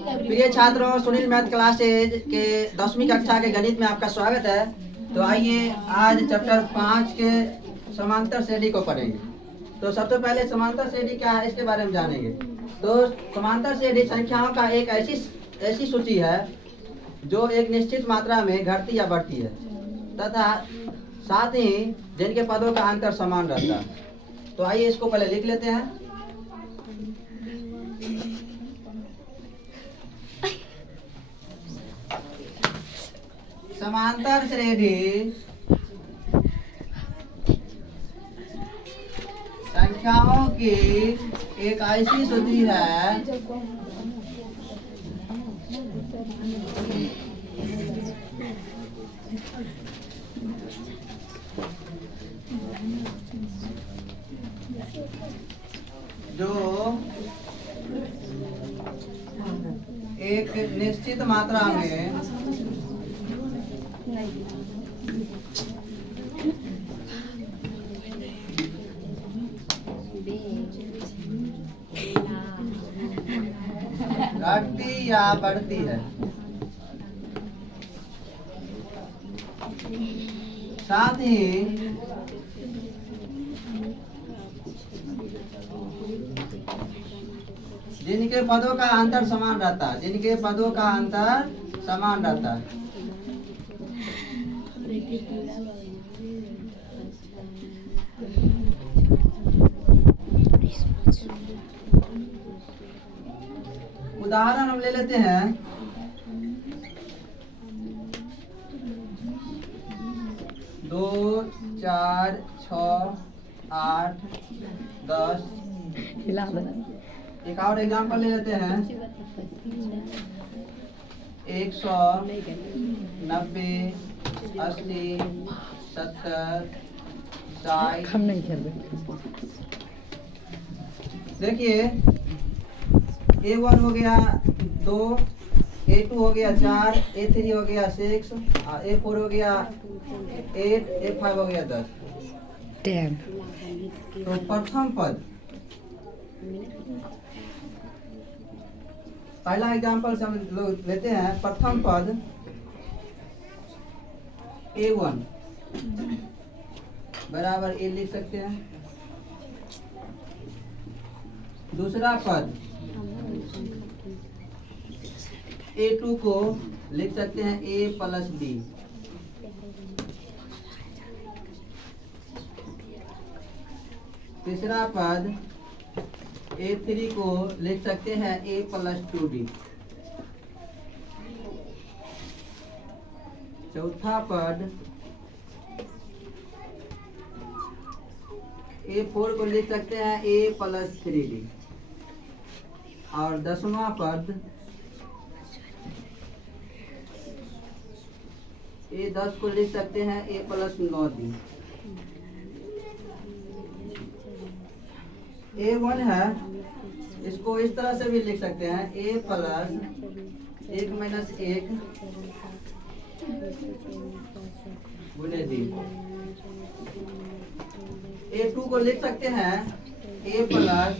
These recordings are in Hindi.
प्रिय छात्रों, सुनील मैथ क्लासेज के 10वीं कक्षा के गणित में आपका स्वागत है। तो आइए आज चैप्टर 5 के समांतर श्रेणी को पढ़ेंगे। तो सबसे पहले समांतर श्रेणी क्या है इसके बारे में जानेंगे। तो समांतर श्रेणी संख्याओं का एक ऐसी सूची है जो एक निश्चित मात्रा में घटती या बढ़ती है तथा साथ ही जिनके पदों का अंतर समान रहता है। तो आइए इसको पहले लिख लेते हैं। समांतर श्रेणी संख्याओं की एक ऐसी सूची है जो एक निश्चित मात्रा में घटती या बढ़ती है। साथ ही जिनके पदों का अंतर समान रहता है, जिनके पदों का अंतर समान रहता है। उदाहरण हम ले लेते हैं। 2, 4, 6, 8, 10। एक और एग्जाम्पल ले लेते हैं। 100, 90, 80, 70, 60। देखिए A1 हो गया 2, A2 हो गया 4, A3 हो गया 6, A4 हो गया 8, A5 हो गया 10। तो प्रथम पद, पहला एग्जांपल से हम लोग लेते हैं। प्रथम पद A1 बराबर A लिख सकते हैं। दूसरा पद A2 को लिख सकते हैं A प्लस B। तीसरा पद A3 को लिख सकते हैं A प्लस 2D। चौथा पद A4 को लिख सकते हैं A प्लस 3D। और 10वां पद A10 को लिख सकते हैं A प्लस 9D। A1 है, इसको इस तरह से भी लिख सकते हैं A प्लस 1 माइनस 1 गुणे D। A2 को लिख सकते हैं A प्लस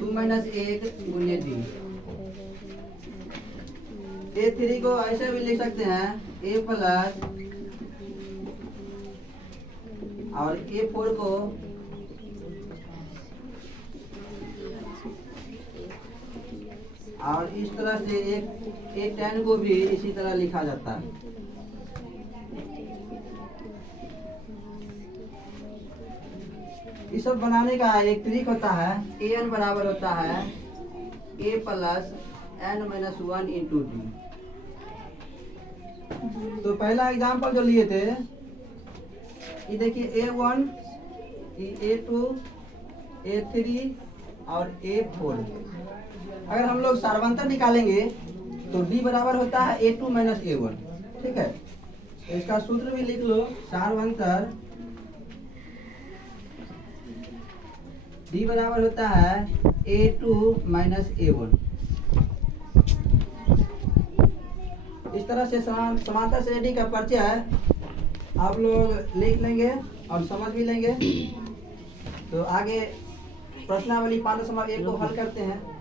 2 माइनस 1 गुणे D। A3 को ऐसे भी लिख सकते हैं A प्लस और A4 को और इस तरह से A10 को भी इसी तरह लिखा जाता है। इस सब बनाने का एक ट्रिक होता है। An बराबर होता है A plus n minus 1 into D। तो पहला एग्जाम्पल जो लिए थे, ये देखिए A1, A2, A3 और A4। अगर हम लोग सार्वंतर निकालेंगे तो D बराबर होता है A2 माइनस A1। ठीक है, इसका सूत्र भी लिख लो। सार्वंतर D बराबर होता है A2 माइनस A1। इस तरह से समांतर श्रेणी का परिचय आप लोग लिख लेंगे और समझ भी लेंगे। तो आगे प्रश्नावली 5.1 को हल करते हैं।